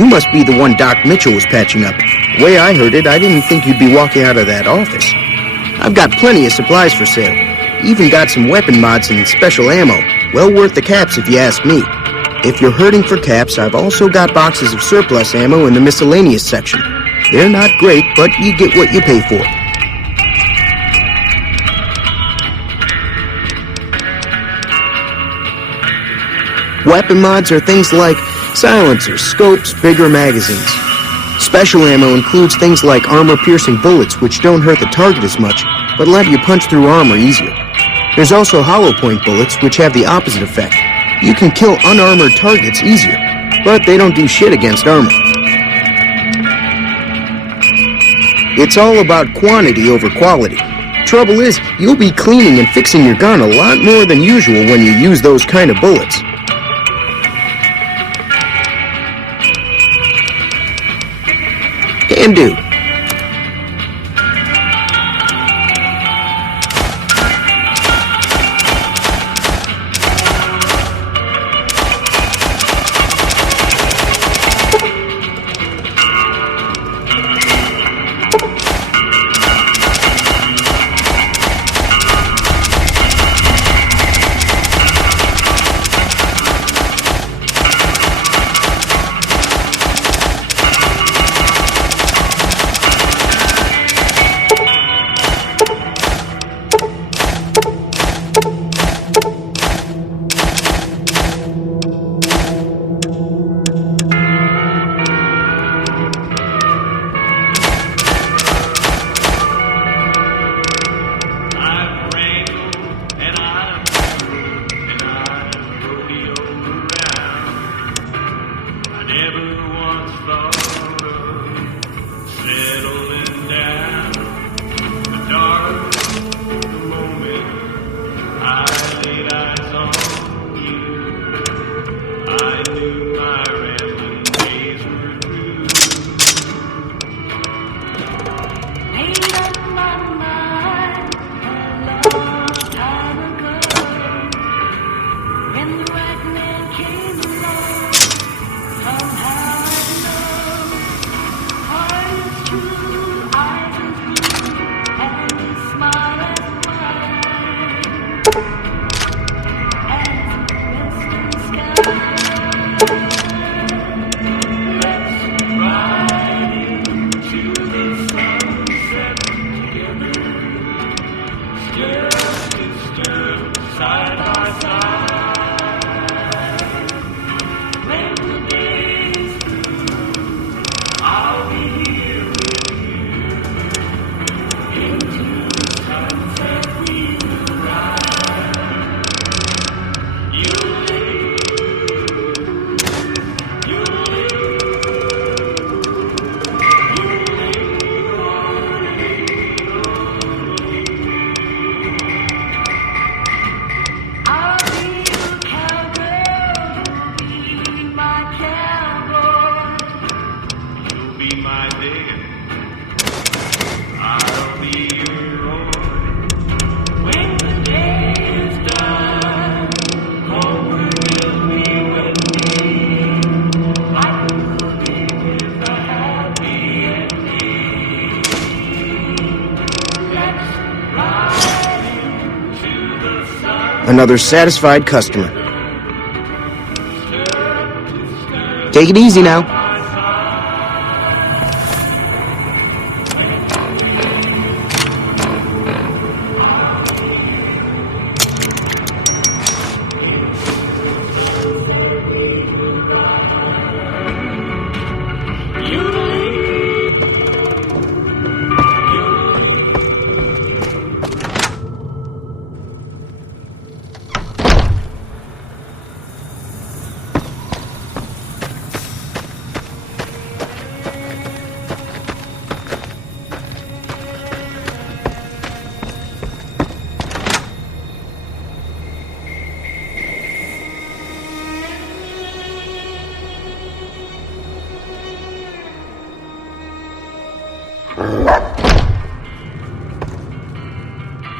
You must be the one Doc Mitchell was patching up. The way I heard it, I didn't think you'd be walking out of that office. I've got plenty of supplies for sale. Even got some weapon mods and special ammo. Well worth the caps if you ask me. If you're hurting for caps, I've also got boxes of surplus ammo in the miscellaneous section. They're not great, but you get what you pay for. Weapon mods are things like silencers, scopes, bigger magazines. Special ammo includes things like armor-piercing bullets, which don't hurt the target as much, but let you punch through armor easier. There's also hollow point bullets, which have the opposite effect. You can kill unarmored targets easier, but they don't do shit against armor. It's all about quantity over quality. Trouble is, you'll be cleaning and fixing your gun a lot more than usual when you use those kind of bullets. Can do. Another satisfied customer. Take it easy now.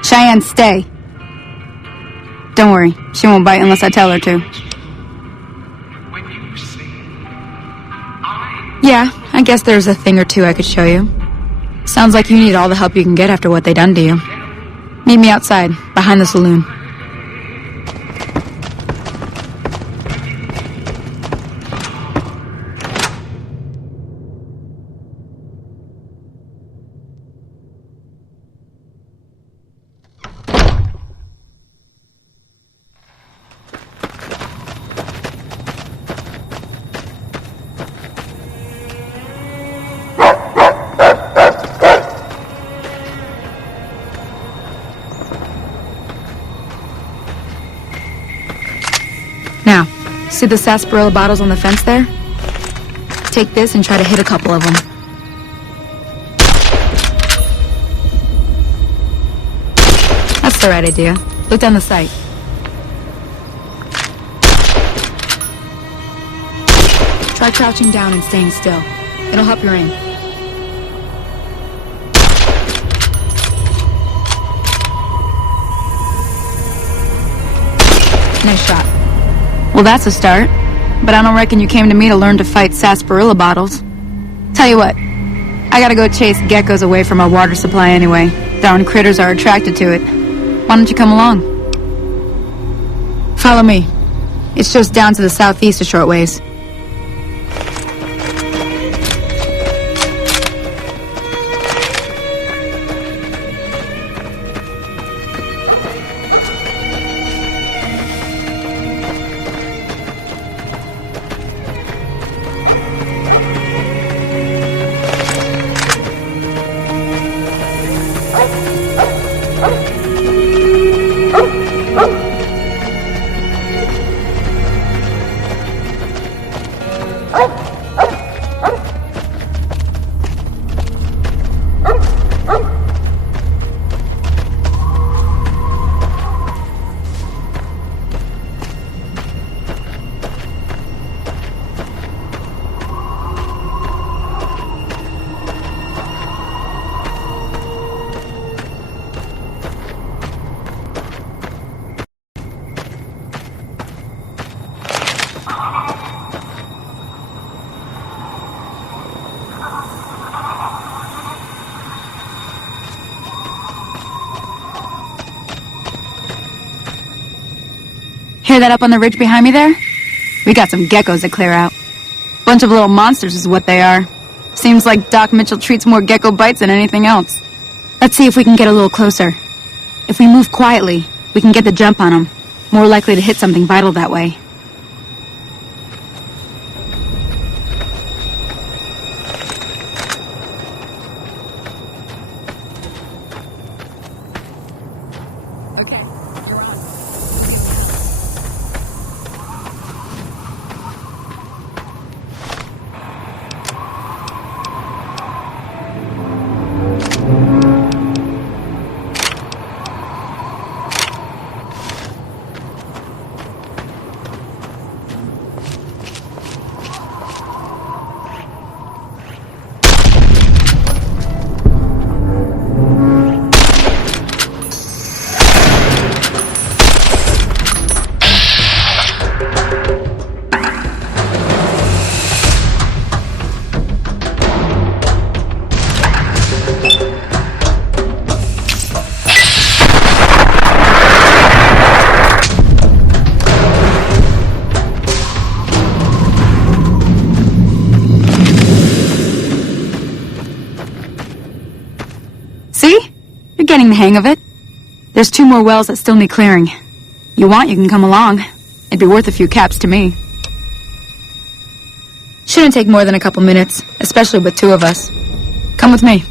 Cheyenne, stay. Don't worry, she won't bite unless I tell her to. When you see, I Yeah, I guess there's a thing or two I could show you. Sounds like you need all the help you can get after what they done to you. Meet me outside, behind the saloon. Now, see the sarsaparilla bottles on the fence there? Take this and try to hit a couple of them. That's the right idea. Look down the sight. Try crouching down and staying still. It'll help your aim. Nice shot. Well, that's a start. But I don't reckon you came to me to learn to fight sarsaparilla bottles. Tell you what, I gotta go chase geckos away from our water supply anyway. Darn critters are attracted to it. Why don't you come along? Follow me. It's just down to the southeast a short ways. Hear that up on the ridge behind me there? We got some geckos to clear out. Bunch of little monsters is what they are. Seems like Doc Mitchell treats more gecko bites than anything else. Let's see if we can get a little closer. If we move quietly, we can get the jump on them. More likely to hit something vital that way. Getting the hang of it. There's 2 more wells that still need clearing. You want, you can come along. It'd be worth a few caps to me. Shouldn't take more than a couple minutes, especially with 2 of us. Come with me.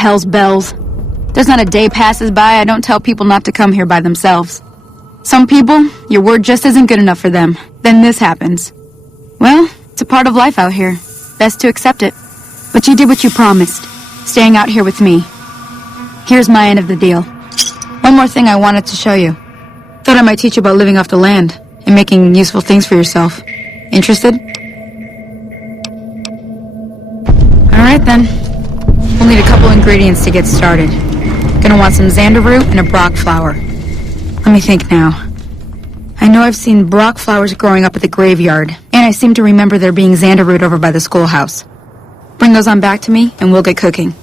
hell's bells? There's not a day passes by I don't tell people not to come here by themselves. Some people, your word just isn't good enough for them. Then this happens. Well, it's a part of life out here. Best to accept it. But you did what you promised, staying out here with me. Here's my end of the deal. One more thing I wanted to show you. Thought I might teach you about living off the land and making useful things for yourself. Interested? Alright then. We'll need a couple ingredients to get started. Gonna want some xander root and a brock flower. Let me think now. I know I've seen brock flowers growing up at the graveyard, and I seem to remember there being xander root over by the schoolhouse. Bring those on back to me, and we'll get cooking.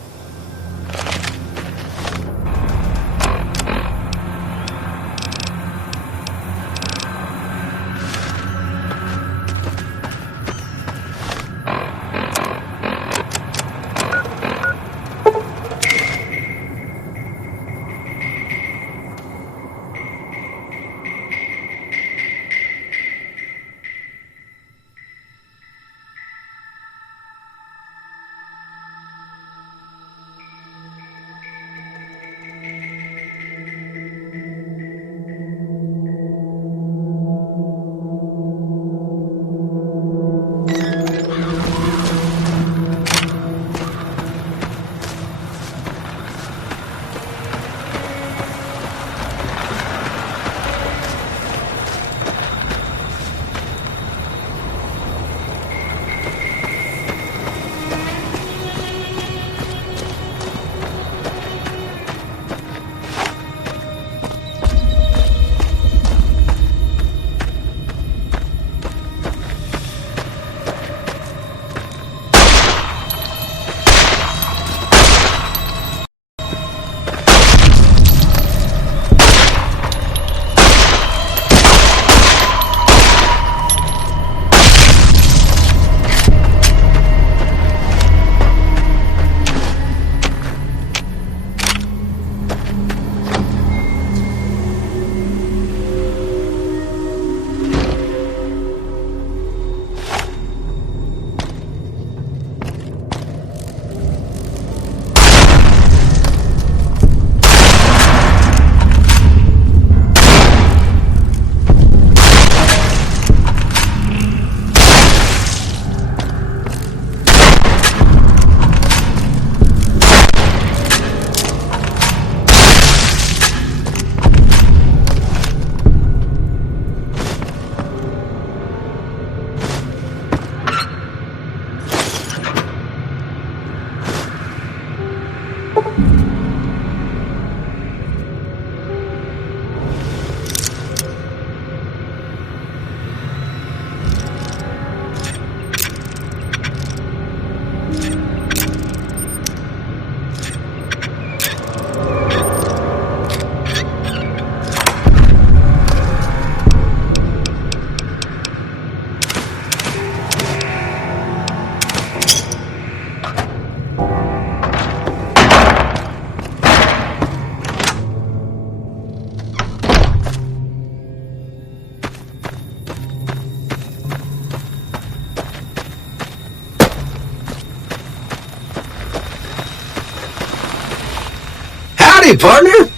Howdy, partner.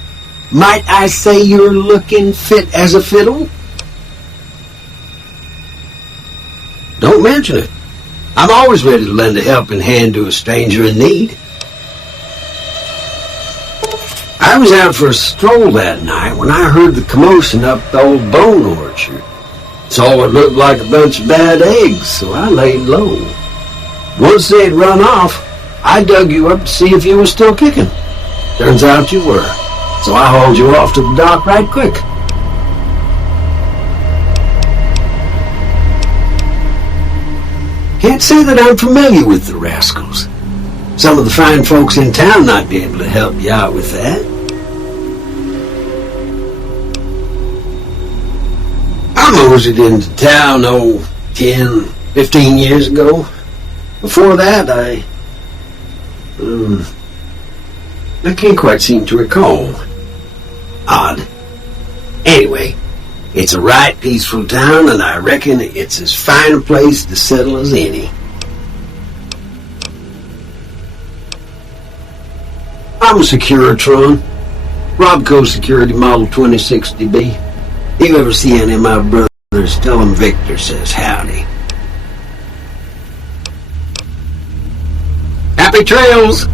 Might I say you're looking fit as a fiddle? Don't mention it. I'm always ready to lend a helping hand to a stranger in need. I was out for a stroll that night when I heard the commotion up the old bone orchard. Saw what looked like a bunch of bad eggs, so I laid low. Once they'd run off, I dug you up to see if you were still kicking. Turns out you were, so I hauled you off to the dock right quick. Can't say that I'm familiar with the rascals. Some of the fine folks in town might be able to help you out with that. I moseyed into town, 10, 15 years ago. Before that, I can't quite seem to recall. Odd. Anyway, it's a right peaceful town, and I reckon it's as fine a place to settle as any. I'm a Securitron. Robco Security Model 2060B. You ever see any of my brothers, tell them Victor says howdy. Happy trails!